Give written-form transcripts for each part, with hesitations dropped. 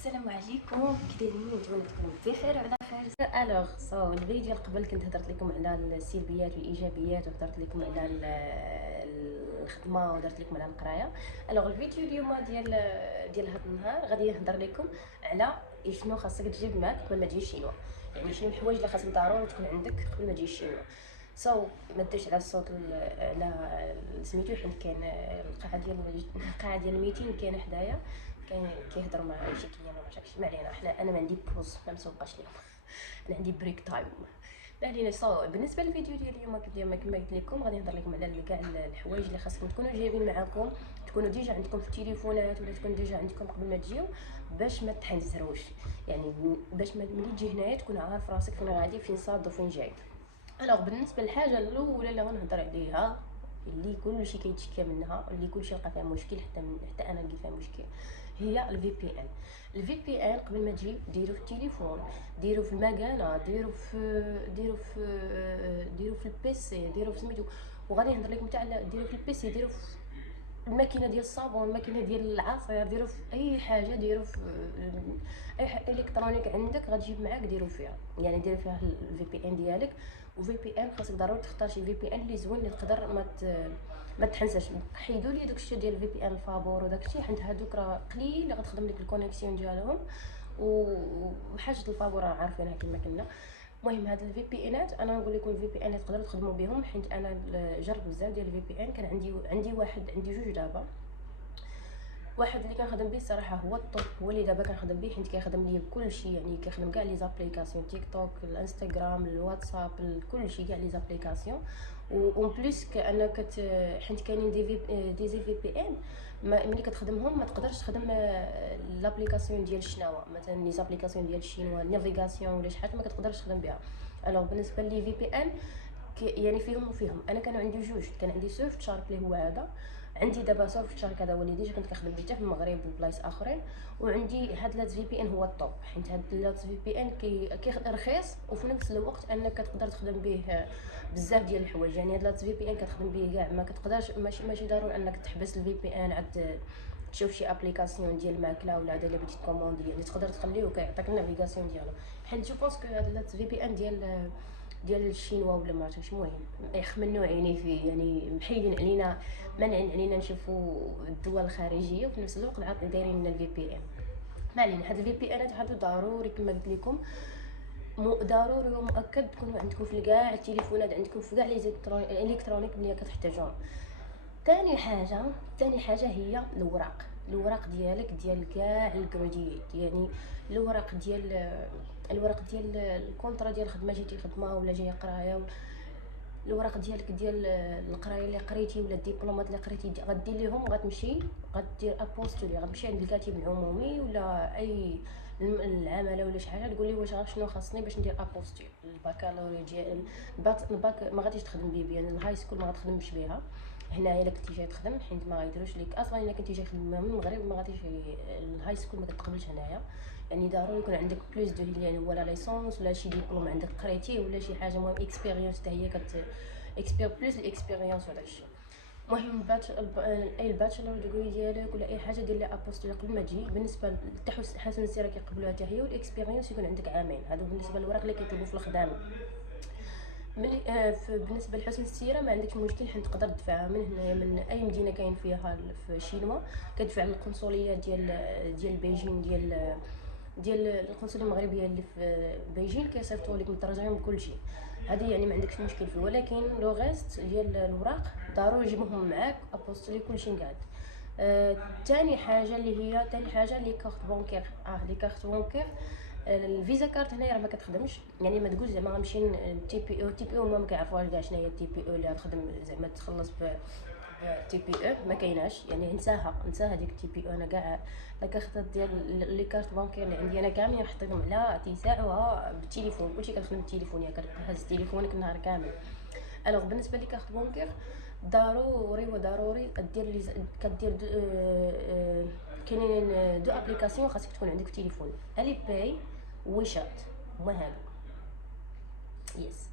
السلام عليكم، كي دايرين؟ نتمنى تكونوا بخير وعلى خير. الفيديو ديال قبل كنت هضرت لكم على السلبيات والايجابيات، وهضرت لكم على الخدمه، ودرت لكم على القرايه. الفيديو اليوم ديال هذا النهار غادي نهضر لكم على شنو خاصك تجيب معاك قبل ما تجي الشينوا. يعني شنو الحوايج اللي خاصك ضروري تكون عندك قبل ما تجي الشينوا. ما ديرش على الصوت على سميتو، حيت كاين القاعه ديال الميتين كاينه حدايا، كاين كيهضروا مع شي كليان ولا شي. ما علينا، انا ما عندي بوز، ما مسوقاش ليهم. انا عندي بريك تايم. ما علينا. بالنسبه للفيديو ديال اليوم كما قلت لكم غادي نهضر لكم على كاع الحوايج اللي خاصكم تكونوا جايبين معاكم، تكونوا ديجا عندكم في التليفونات، ولا تكون ديجا عندكم قبل ما تجيو، باش ما تحنزروش. يعني باش ملي تجي هنايا تكون عارف راسك فين غادي، فين صاد وفين جاي. بالنسبه للحاجه الاولى اللي غنهضر عليها، اللي كلشي كيتشكى منها، اللي كلشي لقى فيها مشكل، حتى انا لقيت فيها مشكل، هي الفي بي ان. الفي بي ان قبل ما تجي ديروا في التليفون، ديروا في المكانه، ديروا في البيسي، ديروا في سميتو. وغادي نهضر لكم تاع ديروا في البيسي، ديروا في الماكينه ديال الصابون، الماكينه ديال العصير، ديروا في اي حاجه، ديروا في اي حاجه الكترونيك عندك غتجيب معاك ديروا فيها. يعني دير فيها الفي بي ان ديالك. وفي بي ان خاصك ضروري تختار شي في بي ان اللي زوين، اللي تقدر ما تحنساش. حيدوا لي داكشي ديال الفي بي ان الفابور وداكشي، حيت هادوك راه قليل اللي غتخدم لك الكونيكسيون ديالهم، وحاجه الفابور راه عارفينها كما كنا. المهم هاد الفي بي انات انا نقول لكم الفي بي ان تقدروا تخدموا بهم، حيت انا جربت بزاف ديال الفي بي ان. كان عندي جوج دابا. واحد اللي كنخدم به الصراحه هو الطوب، هو اللي دابا كنخدم به، حيت كيخدم ليا بكلشي. يعني كيخدم كاع لي زابليكاسيون، تيك توك، الانستغرام، الواتساب، كلشي كاع لي زابليكاسيون. و بليس كأنه حيت كاينين دي في بي ان ملي كتخدمهم ما تقدرش تخدم لابليكاسيون ديال الشناوه، مثلا لي زابليكاسيون ديال الشينوا، النافيغاسيون ولا شي حاجه ما كتقدرش تخدم بها. بالنسبه لي في بي ان يعني فيهم وفيهم. انا كان عندي جوج، كان عندي سويفت شارك اللي هو هذا، عندي دابا سويفت شارك هذا هو اللي ديجا كنت كنخدم به في المغرب وبلايص اخرين. وعندي هاد لات في بي ان هو الطوب، حيت هاد لات في بي ان كي رخيص، وفي نفس الوقت انك كتقدر تخدم به بزاف ديال الحوايج. يعني هاد لات في بي ان كتخدم به كاع، ما كتقدرش ماشي ضروري انك تحبس الفي بي ان عاد تشوف شي ابليكاسيون ديال الماكله ولا هذا اللي بغيتي تكوموندي. يعني تقدر تخليه وكيعطيك النافيغاسيون ديالو. حيت جو بونس كو هاد لات في بي ان ديال الشينوا ولا ما عرفتش المهم يخمنوا عيني فيه، يعني محيدين علينا، مانعين علينا نشوفوا الدول الخارجيه، وفي نفس الوقت عاد دايرين لنا الفي بي ان. ما علينا. هاد الفي بي انات هادو ضروري كما قلت لكم، ضروري ومؤكد تكونوا عندكم في كاع التليفونات، عندكم في كاع لي الكترونيك اللي كتحتاجون. ثاني حاجه هي الوراق ديالك، ديال كاع الكريديت. يعني الوراق ديال الكونطرا ديال الخدمه، جيتي خدمه ولا جايه قرايه، الوراق ديالك ديال القرايه اللي قريتي ولا الدبلومات اللي قريتي، غدير ليهم، غتمشي غدير ابوستولي، غتمشي عند الكاتب العمومي ولا اي العماله ولا شي حاجه، تقول لي واش عارف شنو خاصني باش ندير ابوستول. البكالوريا ديال الباك ما غاديش تخدم به، يعني الهاي سكول ما غتخدمش بها هنايا الا كنتي جاي تخدم، حيت ما غيديروش ليك اصلا. الا كنتي جاي تخدم من المغرب ما غاديش الهاي سكول ما كتقبلش هنايا. يعني ضروري يكون عندك بلوس دو، يعني ولا ليسونس ولا شي ديبلوم عندك قريتيه ولا شي حاجه، المهم اكسبيريونس حتى هي بلوس الاكسبيريونس ولا داكشي. المهم اي الباتشلر ديغري ديالك ولا اي حاجه دير لها ابوستول قبل ما تجي. بالنسبه حسن السيره كيقبلوها حتى هي، والاكسبيريونس يكون عندك عامين. هادو بالنسبه للوراق اللي كيطلبوا في الخدامه. ملي بالنسبه لحسن السيره ما عندكش مشكل، حيت تقدر تدفعها من هنايا، من اي مدينه كاين فيها في شينوا، كتدفع للقنصليه ديال بيجين، ديال القنصليه المغربيه اللي في بيجين، كيصيفطوا لك مترجمين بكل شيء. هذه يعني ما عندكش مشكل فيه. ولكن لو غيست ديال الوراق ضروري تجيبهم معاك، ابوستولي كلشي قاعد. ثاني حاجه لي كارت بونكير. الفيزا كارت هنايا راه ما كتخدمش. يعني ما تقولش زعما غنمشي تي بي او ما كيعرفوهاش كاع شنو هي التي بي او اللي غتخدم زعما تخلص تي بي او، ما كايناش. يعني نساها ديك التي بي او. انا كاع الكارت ديال لي كارت بانكير اللي عندي انا كاملين حطيتهم على تيساعوها بالتليفون، كلشي كنخدم بالتليفون، ياك كتهز تليفونك النهار كامل. بالنسبه لي كارت بانكير ضروري كدير كاينين دو ابليكاسيون خاصك تكون عندك في التليفون، الي باي ويشات. هما هادو، يس.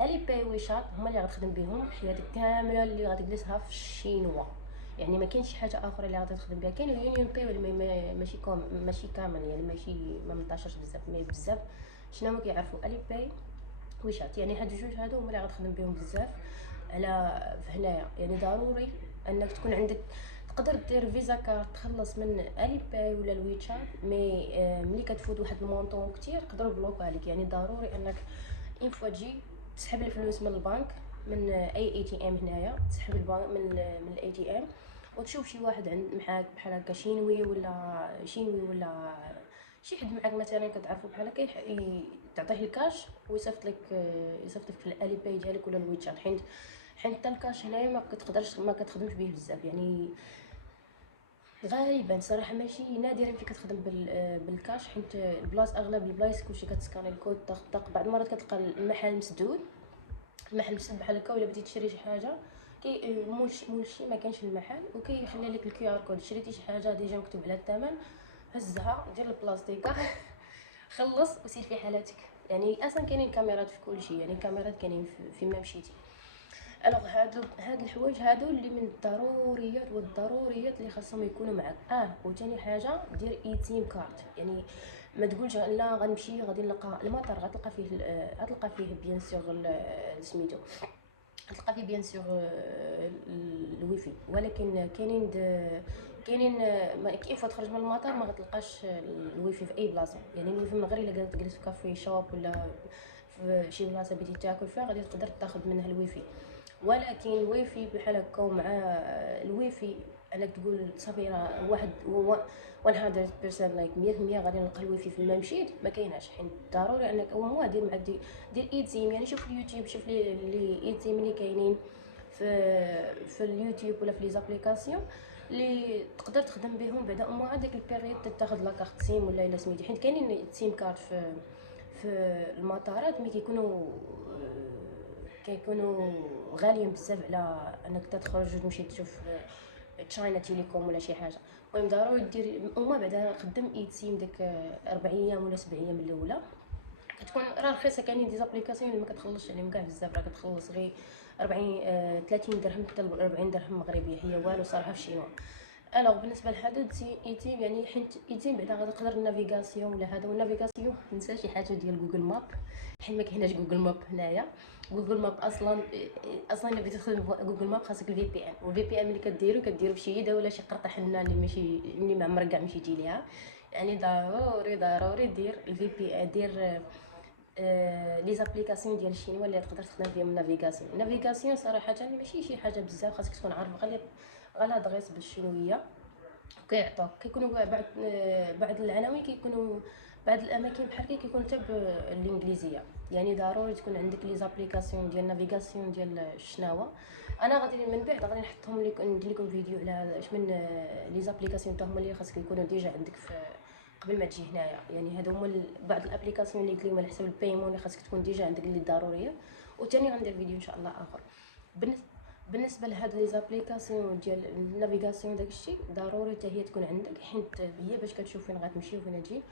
الي باي ويشات هما اللي غتخدم بهم حياتك كامله، اللي غتجلسها في الشينوا. يعني ما كاينش شي حاجه اخرى اللي غادي تخدم بها. كاين اليونيون باي ولكن ماشي كامل، يعني ماشي ما منتشرش بزاف، مي بزاف شنو كيعرفوا الي باي ويشات، يعني هاد الجوج هادو هما اللي غتخدم بهم بزاف على هنايا. يعني ضروري انك تكون عندك، تقدر دير فيزا كارت تخلص من الي باي ولا الويتشات، مي ملي كتفوت واحد المونطون كتير يقدروا بلوكو عليك. يعني ضروري انك اون فوا تجي تسحب الفلوس من البنك، من اي تي ام هنايا، تسحب البنك من الاي تي ام، وتشوف شي واحد عند معاك بحال هكا شينوي ولا شي حد معاك مثلا كتعرفو بحال هكا، تعطيه الكاش ويصيفط لك في الالي باي ديالك ولا الويتشات. حيت حتى الكاش هنايا ما كتخدمش به بزاف. يعني غالبا صراحه ماشي نادرا فين كتخدم بالكاش، حيت اغلب البلايص كلشي كتسكاني الكود طق. بعض المرات كتلقى المحل مسدود، بحال هكا، ولا بغيتي تشري شي حاجه مولشي ما كانش المحل، وكيخلي لك الكيو ار كود. شريتي شي حاجه ديجا مكتوب على الثمن، هزها دير البلاستيكه خلص وسير في حالاتك. يعني اصلا كاينين كاميرات في كل شيء، يعني كاميرات كاينين فيما مشيتي. الوغ هاد الحوايج هادو اللي من الضروريات اللي خاصهم يكونوا معاك. وثاني حاجه دير اي تيم كارد. يعني ما تقولش لا غنمشي غادي نلقى المطار، غتلقى فيه بيان سور سميتو، غتلقى فيه بيان سور الويفي، ولكن كاينين كاين فوا تخرج من المطار ما غتلقاش الويفي في اي بلاصه. يعني الويفي من غير الا قاعد تجلس في كافي شوب ولا في شي بلاصه بديتي تاكل فيها غادي تقدر تاخذ منها الويفي. ولكن الويفي بحال هكا، ومع الويفي انك تقول صافي راه واحد 100% لايك 100% غادي نلقى الويفي فيما مشيت، ما كايناش. حيت ضروري انك او مو دير معاك دير اي تيم. يعني شوف اليوتيوب، شوف لي اي تيم اللي كاينين في اليوتيوب ولا في لي زابليكاسيون اللي تقدر تخدم بهم بعدا او موا هذيك البيريود تاخذ لاكارت سيم ولا الا سميتي. حيت كاينين سيم كارد في المطارات، مي كيكونوا غاليين بزاف على انك تخرج وتمشي تشوف تشاينا تيليكوم ولا شي حاجه. المهم ضروري دير وما بعدا خدم اي تيم ديك 4 ايام ولا 7 ايام الاولى، كتكون راه رخيصه. كاينين دي زابليكاسيون اللي ما كتخلصش عليهم كاع بزاف، راه كتخلص غير 40 30 درهم حتى 40 درهم مغربيه، هي والو صراحه في الشينوا. الوغ بالنسبه لهذا ايتيم، يعني حيت ايتيم بعدا غتقدر النافيغاسيون ولا هذا. والنافيغاسيون ننسى شي حاجه ديال جوجل ماب، حيت ما كايناش جوجل ماب هنايا. جوجل ماب اصلا الا بغيتي تخدم جوجل ماب خاصك الفي بي ان، والفي بي ان ملي كديرو في شي يده ولا شي قرطه حنه اللي ما عمرك كاع مشيتي ليها. يعني ضروري دير الفي بي ان، دير لي زابليكاسيون ديال الشينوا اللي تقدر تخدم فيهم النافيغاسيون صراحه ماشي شي حاجه بزاف، خاصك تكون عارف غير دغيس بالشينويه. كيعطوك كيكونوا بعض العناوين كيكونوا بعض الاماكن بحال هكا كيكونوا حتى بالانجليزيه. يعني ضروري تكون عندك لي زابليكاسيون ديال النافيغاسيون ديال الشناوه. انا غادي من بعد غادي نحطهم لكم، ندير لكم فيديو على اش من لي زابليكاسيون حتى هما اللي خاصك يكونوا ديجا عندك في قبل ما تجي هنايا. يعني هادو هما بعض الابليكاسيون اللي قلت لكم على حساب البايمون اللي خاصك تكون ديجا عندك اللي ضروريه. وثاني غندير فيديو ان شاء الله اخر بالنسبه لهاد لي زابليكاسيون ديال النافيغاسيون. داكشي ضروري حتى هي تكون عندك، حيت هي باش كتشوف فين غتمشي وفين تجي.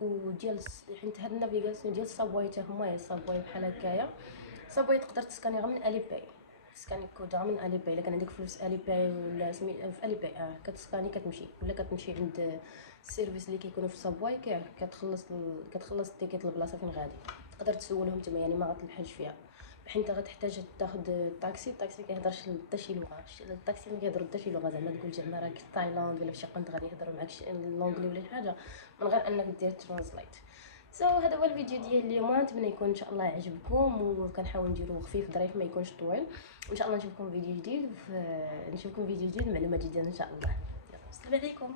وديال حيت هاد النافيغاسيون ديال الصابواي حتى هما الصابواي بحال هكايا. صابواي تقدر تسكاني غير من الي باي، تسكاني كود غير من الي باي. الا كان عندك فلوس الي باي ولا في الي باي كتسكاني كتمشي، ولا كتمشي عند السيرفيس اللي كيكونوا في الصابواي كتخلص التيكيت البلاصه فين غادي. تقدر تسولهم تما، يعني ما غتلحقش فيها. حيت تغتحتاج تاخذ الطاكسي ما كيهضرش حتى شي لغه. الطاكسي ما كيهضروا حتى شي لغه، زعما تقول زعما راك في تايلاند ولا في شي قنت غادي يهضروا معاك اللونجلي ولا شي حاجه، من غير انك دير ترانسليت. هذا هو الفيديو ديال اليوم. نتمنى يكون ان شاء الله عجبكم، وكنحاول نديرو خفيف ظريف ما يكونش طويل. وان شاء الله نشوفكم فيديو جديد معلومات جديده ان شاء الله. السلام عليكم.